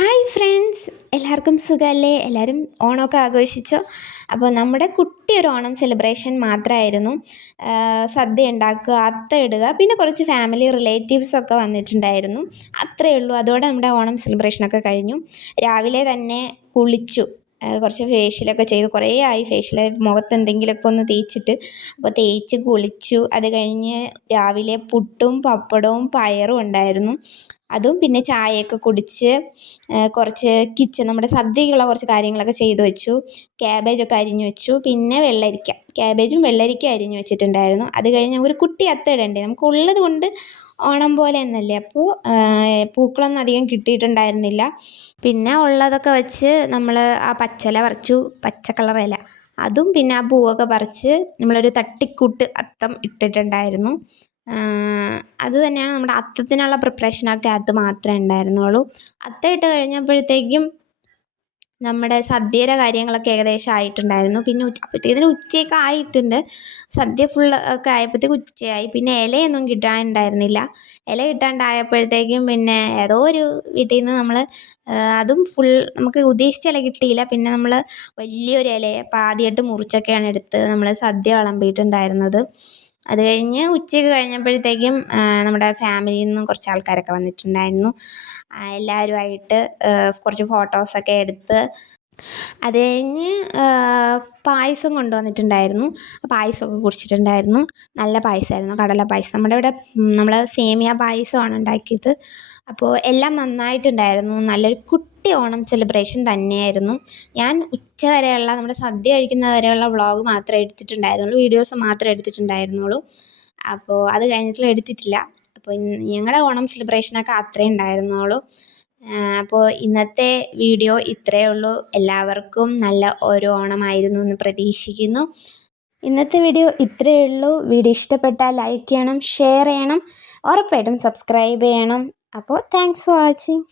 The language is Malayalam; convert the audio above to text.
ഹായ് ഫ്രണ്ട്സ്, എല്ലാവർക്കും സുഖമല്ലേ? എല്ലാവരും ഓണമൊക്കെ ആഘോഷിച്ചോ? അപ്പോൾ നമ്മുടെ കുട്ടിയൊരു ഓണം സെലിബ്രേഷൻ മാത്രമായിരുന്നു. സദ്യ ഉണ്ടാക്കുക, അത്ത ഇടുക, പിന്നെ കുറച്ച് ഫാമിലി റിലേറ്റീവ്സൊക്കെ വന്നിട്ടുണ്ടായിരുന്നു. അത്രയേ ഉള്ളൂ. അതോടെ നമ്മുടെ ഓണം സെലിബ്രേഷനൊക്കെ കഴിഞ്ഞു. രാവിലെ തന്നെ കുളിച്ചു, കുറച്ച് ഫേഷ്യലൊക്കെ ചെയ്ത്, കുറേ ആയി ഫേഷ്യൽ മുഖത്ത് എന്തെങ്കിലുമൊക്കെ ഒന്ന് തേച്ചിട്ട്. അപ്പോൾ തേച്ച് കുളിച്ചു. അത് കഴിഞ്ഞ് രാവിലെ പുട്ടും പപ്പടവും പയറും ഉണ്ടായിരുന്നു. അതും പിന്നെ ചായയൊക്കെ കുടിച്ച് കുറച്ച് നമ്മുടെ സദ്യക്കുള്ള കുറച്ച് കാര്യങ്ങളൊക്കെ ചെയ്തു വെച്ചു. ക്യാബേജൊക്കെ അരിഞ്ഞു വെച്ചു. പിന്നെ ക്യാബേജും വെള്ളരിക്ക അരിഞ്ഞു വെച്ചിട്ടുണ്ടായിരുന്നു. അത് കഴിഞ്ഞ് ഒരു കുട്ടി അത്തമിടണ്ടേ, നമുക്ക് ഉള്ളത് കൊണ്ട് ഓണം പോലെ എന്നല്ലേ. അപ്പോൾ പൂക്കളൊന്നും അധികം കിട്ടിയിട്ടുണ്ടായിരുന്നില്ല. പിന്നെ ഉള്ളതൊക്കെ വെച്ച് നമ്മൾ ആ പച്ചില പറിച്ചു, പച്ച കളർ ഇല, അതും പിന്നെ ആ പൂവൊക്കെ പറിച്ച് നമ്മളൊരു തട്ടിക്കൂട്ട് അത്തം ഇട്ടിട്ടുണ്ടായിരുന്നു. അത് തന്നെയാണ് നമ്മുടെ അത്തത്തിനുള്ള പ്രിപ്പറേഷനൊക്കെ. അത് മാത്രമേ ഉണ്ടായിരുന്നുള്ളൂ. അത്തം ഇട്ട് കഴിഞ്ഞപ്പോഴത്തേക്കും നമ്മുടെ സദ്യയുടെ കാര്യങ്ങളൊക്കെ ഏകദേശം ആയിട്ടുണ്ടായിരുന്നു. പിന്നെ അപ്പോഴത്തേക്കിന് ഉച്ചയൊക്കെ ആയിട്ടുണ്ട്. സദ്യ ഫുൾ ഒക്കെ ആയപ്പോഴത്തേക്ക് ഉച്ചയായി. പിന്നെ ഇലയൊന്നും കിട്ടാനുണ്ടായിരുന്നില്ല. ഇല കിട്ടാണ്ടായപ്പോഴത്തേക്കും പിന്നെ ഏതോ ഒരു വീട്ടിൽ നിന്ന് നമ്മൾ അതും ഫുൾ നമുക്ക് ഉദ്ദേശിച്ച ഇല കിട്ടിയില്ല. പിന്നെ നമ്മൾ വലിയൊരു ഇലയെ ആദ്യമായിട്ട് മുറിച്ചൊക്കെയാണ് എടുത്ത് നമ്മൾ സദ്യ വിളമ്പിയിട്ടുണ്ടായിരുന്നത്. അത് കഴിഞ്ഞ് ഉച്ചയ്ക്ക് കഴിഞ്ഞപ്പോഴത്തേക്കും നമ്മുടെ ഫാമിലിയിൽ നിന്നും കുറച്ച് ആൾക്കാരൊക്കെ വന്നിട്ടുണ്ടായിരുന്നു. എല്ലാവരുമായിട്ട് കുറച്ച് ഫോട്ടോസൊക്കെ എടുത്ത്. അത് കഴിഞ്ഞ് പായസം കൊണ്ടുവന്നിട്ടുണ്ടായിരുന്നു. പായസമൊക്കെ കുടിച്ചിട്ടുണ്ടായിരുന്നു. നല്ല പായസമായിരുന്നു, കടല പായസം. നമ്മുടെ ഇവിടെ നമ്മൾ സേമിയ പായസമാണ് ഉണ്ടാക്കിയത്. അപ്പോൾ എല്ലാം നന്നായിട്ടുണ്ടായിരുന്നു. നല്ലൊരു കുട്ടി ഓണം സെലിബ്രേഷൻ തന്നെയായിരുന്നു. ഞാൻ ഉച്ച വരെയുള്ള നമ്മുടെ സദ്യ കഴിക്കുന്ന വരെയുള്ള വ്ളോഗ് മാത്രമേ എടുത്തിട്ടുണ്ടായിരുന്നുള്ളൂ, വീഡിയോസ് മാത്രമേ എടുത്തിട്ടുണ്ടായിരുന്നുള്ളൂ. അപ്പോൾ അത് കഴിഞ്ഞിട്ടുള്ള എടുത്തിട്ടില്ല. അപ്പോൾ ഞങ്ങളുടെ ഓണം സെലിബ്രേഷനൊക്കെ അത്രയേ ഉണ്ടായിരുന്നുള്ളൂ. അപ്പോൾ ഇന്നത്തെ വീഡിയോ ഇത്രയേ ഉള്ളൂ. എല്ലാവർക്കും നല്ല ഒരു ഓണമായിരുന്നു എന്ന് പ്രതീക്ഷിക്കുന്നു. ഇന്നത്തെ വീഡിയോ ഇത്രയേ ഉള്ളൂ. വീഡിയോ ഇഷ്ടപ്പെട്ടാൽ ലൈക്ക് ചെയ്യണം, ഷെയർ ചെയ്യണം, ഉറപ്പായിട്ടും സബ്സ്ക്രൈബ് ചെയ്യണം. അപ്പോൾ താങ്ക്സ് ഫോർ വാച്ചിങ്.